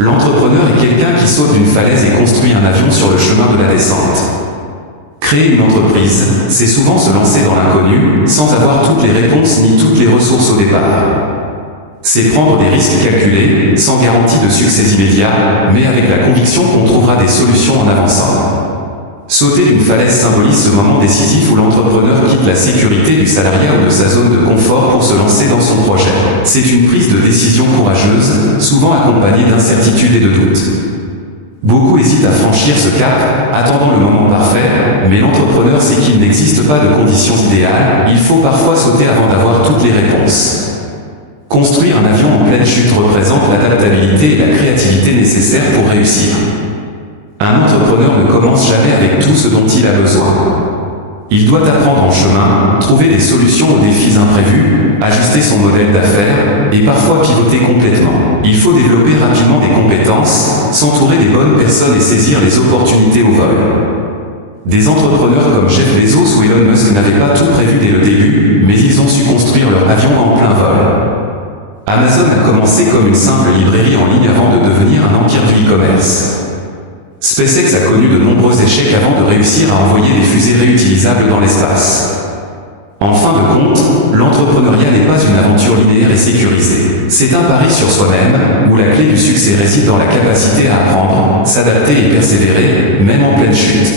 L'entrepreneur est quelqu'un qui saute d'une falaise et construit un avion sur le chemin de la descente. Créer une entreprise, c'est souvent se lancer dans l'inconnu, sans avoir toutes les réponses ni toutes les ressources au départ. C'est prendre des risques calculés, sans garantie de succès immédiat, mais avec la conviction qu'on trouvera des solutions en avançant. Sauter d'une falaise symbolise ce moment décisif où l'entrepreneur quitte la sécurité du salariat ou de sa zone de confort pour se lancer dans son projet. C'est une prise de décision courageuse, souvent accompagnée d'incertitudes et de doutes. Beaucoup hésitent à franchir ce cap, attendant le moment parfait, mais l'entrepreneur sait qu'il n'existe pas de conditions idéales, il faut parfois sauter avant d'avoir toutes les réponses. Construire un avion en pleine chute représente l'adaptabilité et la créativité nécessaires pour réussir. Un entrepreneur ne commence jamais avec tout ce dont il a besoin. Il doit apprendre en chemin, trouver des solutions aux défis imprévus, ajuster son modèle d'affaires, et parfois pivoter complètement. Il faut développer rapidement des compétences, s'entourer des bonnes personnes et saisir les opportunités au vol. Des entrepreneurs comme Jeff Bezos ou Elon Musk n'avaient pas tout prévu dès le début, mais ils ont su construire leur avion en plein vol. Amazon a commencé comme une simple librairie en ligne avant de devenir un empire du e-commerce. SpaceX a connu de nombreux échecs avant de réussir à envoyer des fusées réutilisables dans l'espace. En fin de compte, l'entrepreneuriat n'est pas une aventure linéaire et sécurisée. C'est un pari sur soi-même, où la clé du succès réside dans la capacité à apprendre, s'adapter et persévérer, même en pleine chute.